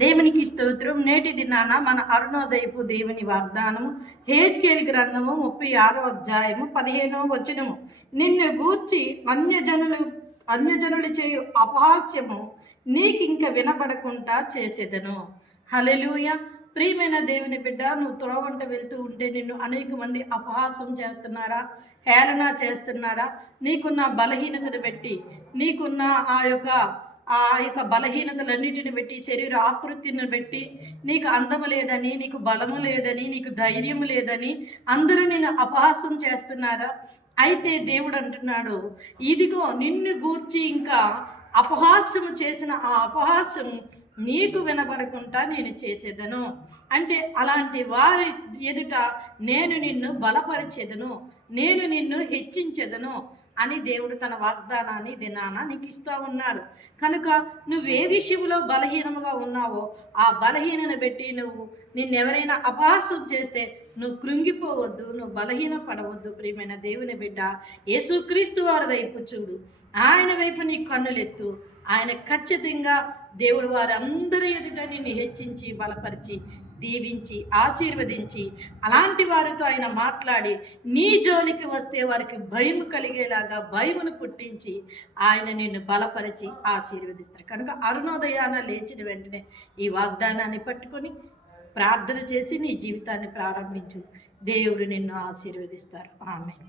దేవునికి స్తోత్రం. నేటి దినాన మన అరుణోదయపు దేవుని వాగ్దానము హెజ్కేలు గ్రంథము 36వ అధ్యాయము 15వ వచనము. నిన్ను గూర్చి అన్యజనులు చేయు అపహాస్యము నీకింక వినబడకుండా చేసేదను. హల్లెలూయా. ప్రియమైన దేవుని బిడ్డ, నువ్వు త్రోవంట వెళ్తూ ఉంటే నిన్ను అనేక మంది అపహాసం చేస్తున్నారా, హేళన చేస్తున్నారా? నీకున్న బలహీనతను బట్టి, నీకున్న ఆ యొక్క బలహీనతలన్నిటిని బట్టి, శరీర ఆకృతిని బట్టి, నీకు అందము లేదని, నీకు బలము లేదని, నీకు ధైర్యం లేదని అందరూ నిన్ను అపహాసం చేస్తున్నారా? అయితే దేవుడు అంటున్నాడు, ఇదిగో నిన్ను గూర్చి ఇంకా అపహాస్యము చేసిన ఆ అపహాస్యం నీకు వినబడకుండా నేను చేసేదను. అంటే అలాంటి వారి ఎదుట నేను నిన్ను బలపరిచేదను, నేను నిన్ను హెచ్చించెదను అని దేవుడు తన వాగ్దానాన్ని దినాన నీకు ఇస్తూ ఉన్నారు. కనుక నువ్వే విషయంలో బలహీనముగా ఉన్నావో ఆ బలహీనను బట్టి నిన్నెవరైనా అపహాస్యం చేస్తే నువ్వు కృంగిపోవద్దు, నువ్వు బలహీన పడవద్దు. ప్రియమైన దేవుని బిడ్డ, యేసుక్రీస్తు వారి వైపు చూడు, ఆయన వైపు నీ కన్నులెత్తు. ఆయన ఖచ్చితంగా దేవుడు వారందరి ఎదుట నిన్ను హెచ్చించి, బలపరిచి, దీవించి, ఆశీర్వదించి, అలాంటి వారితో ఆయన మాట్లాడి నీ జోలికి వస్తే వారికి భయం కలిగేలాగా భయమును పుట్టించి ఆయన నిన్ను బలపరిచి ఆశీర్వదిస్తారు. కనుక అరుణోదయాన లేచిన వెంటనే ఈ వాగ్దానాన్ని పట్టుకొని ప్రార్థన చేసి నీ జీవితాన్ని ప్రారంభించు. దేవుడు నిన్ను ఆశీర్వదిస్తారు. ఆమేన్.